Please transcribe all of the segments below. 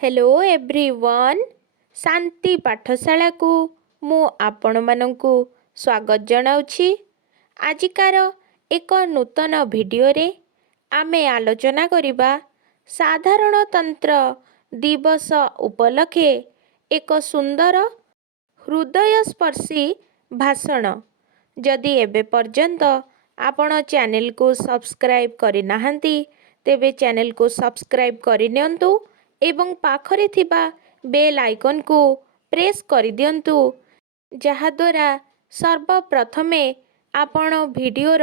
Hello everyone शांति पाठशाला को मु आपण मानंकु स्वागत जनाउछि। आजिकार एक नूतन वीडियो रे आमे आलोचना करिबा साधारणतंत्र दिवस उपलक्षे एक सुंदर हृदयस्पर्शी भाषण। जदि एबे पर्यंत आपण चैनल को सब्सक्राइब करि नाहंती तेबे चैनल को सब्सक्राइब करि नियंतु एवं पाखरे थिबा बेल आइकन को प्रेस करि दियंतु जहाद्वारा सर्वप्रथमे आपण वीडियोर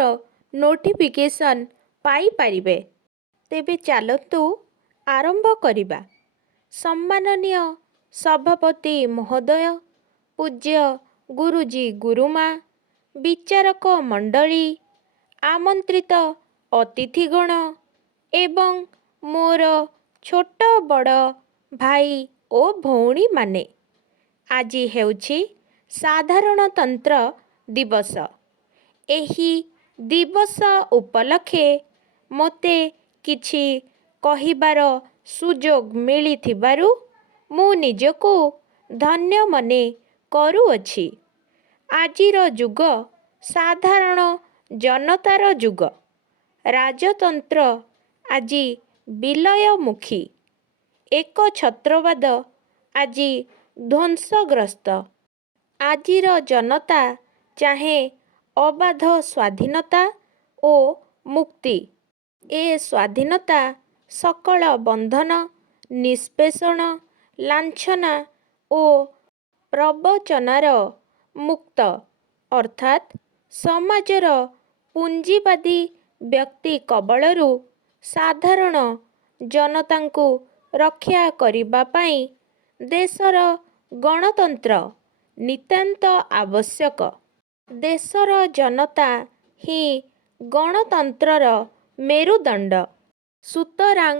नोटिफिकेशन पाई परिबे। तेबे चलतु आरंभ करिबा। सम्माननीय सभापति महोदय, पूज्य गुरुजी गुरुमा, विचारक मंडली, आमंत्रित अतिथिगण एवं मोर छोट बड़ भाई ओ भौणी माने, आजी हेउछि साधारणतंत्र दिवस। एही दिवस उपलक्षे मोते किछि कहिबार सुजोग मिलिथिबारु मु निजको धन्य मने करूअछि। आजिर जुग साधारण जनतार जुग। राजतंत्र आजी विलयमुखी। एक छत्रवाद आजी ध्वंसग्रस्त। आजिर जनता चाहे अबाध स्वाधीनता ओ मुक्ति। ए स्वाधीनता सकल बंधन, निष्पेषण, लांछना ओ प्रवचनार मुक्त अर्थात समाजर पुंजीवादी व्यक्ति कबलरू साधारण जनतांकु रक्षा करिबा पाई देशर गणतंत्र नितांत आवश्यक। देशर जनता ही गणतंत्रर मेरुदंड। सुतरां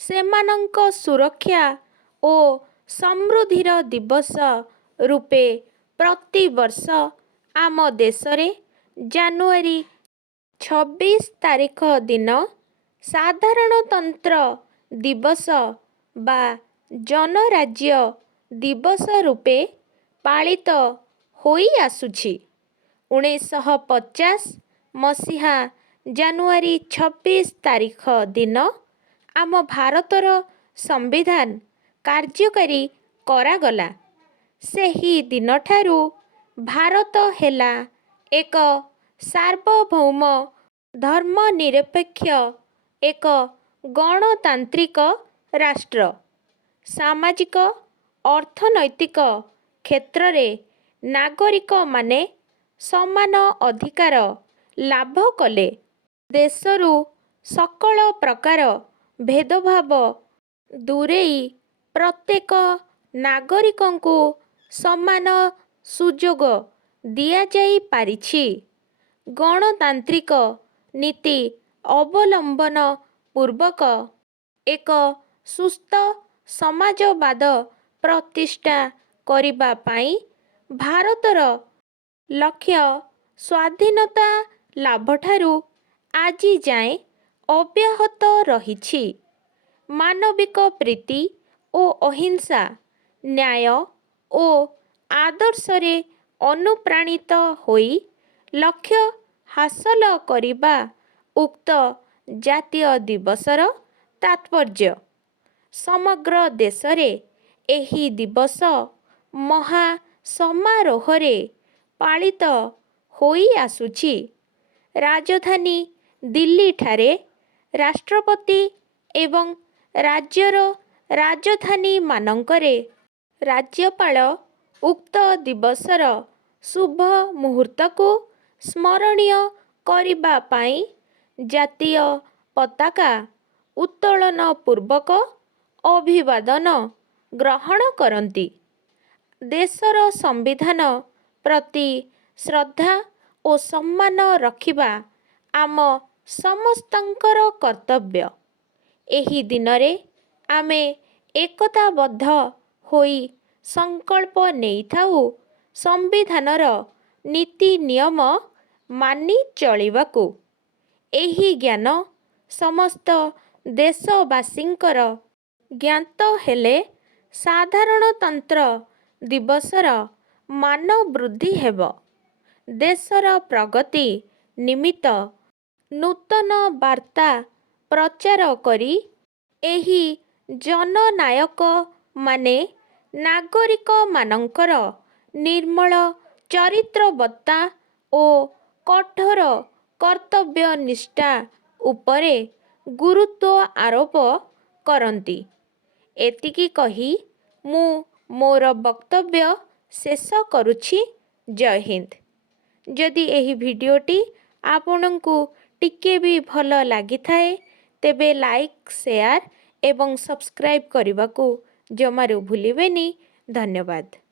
सेमानंक सुरक्षा ओ समृद्धिर दिवस रूपे प्रति वर्ष आम देशरे जानुआरी 26 तारिख दिन साधारणतंत्र दिवस बा जनराज्य दिवस रूपे पालित होई आसुछि। 1950 मसीहा जानुआरी 26 तारिख दिन आम भारतर संविधान कार्यकारी करागला। सेही दिन ठारू भारत हेला एक सार्वभौम धर्मनिरपेक्ष एक गणतांत्रिक राष्ट्र। सामाजिक अर्थनैतिक क्षेत्र रे नागरिक माने समान अधिकार लाभ कले। देशरू सकल प्रकार भेदभाव दूरेई प्रत्येक नागरिकंकु समान सुजोग दिया जाई पारिछि। गणतांत्रिक नीति अवलंबन पूर्वक एक सुस्थ समाजवाद प्रतिष्ठा करिबा पाई भारतर लक्ष्य स्वाधीनता लाभठारू आजी जाए अब्याहत रहिछि। मानविक प्रीति ओ अहिंसा, न्याय ओ आदर्शरे अनुप्राणित होई लक्ष्य हासिल करिबा उक्त जातीय दिवसर तात्पर्य। समग्र देशरे एही दिवस महा समारोहरे पालित होई आसुछि। राजधानी दिल्ली ठारे राष्ट्रपति एवं राज्यर राजधानी मानंकरे राज्यपाल उक्त दिवसर शुभ मुहूर्त को स्मरणीय करिबा पाई जातीय पताका उत्तोलन पूर्वक अभिवादन ग्रहण करती। देशर संविधान प्रति श्रद्धा और सम्मान रखिबा आम समस्तंकर कर्तव्य। एही दिनरे आमे एकताबद्ध होई संकल्प नेइथाउ संविधानर नीति नियम मानि चलिबाकू। एही ज्ञान समस्त देशवासींकर ज्ञात हेले ସାଧାରଣତନ୍ତ୍ର ଦିବସର ମାନ ବୃଦ୍ଧି ହେବ। ଦେଶର ପ୍ରଗତି ନିମିତ୍ତ ନୂତନ ବାର୍ତ୍ତା ପ୍ରଚାର କରି ଏହି ଜନନାୟକମାନେ ନାଗରିକମାନଙ୍କର ନିର୍ମଳ ଚରିତ୍ରବତ୍ତା ଓ କଠୋର କର୍ତ୍ତବ୍ୟନିଷ୍ଠା ଉପରେ ଗୁରୁତ୍ୱ ଆରୋପ କରନ୍ତି। ଏତିକି କହି ମୁଁ ମୋର ବକ୍ତବ୍ୟ ଶେଷ କରୁଛି। ଜୟ ହିନ୍ଦ। ଯଦି ଏହି ଭିଡ଼ିଓଟି ଆପଣଙ୍କୁ ଟିକେ ବି ଭଲ ଲାଗିଥାଏ ତେବେ ଲାଇକ୍, ସେୟାର ଏବଂ ସବସ୍କ୍ରାଇବ୍ କରିବାକୁ ଜମାରୁ ଭୁଲିବେନି। ଧନ୍ୟବାଦ।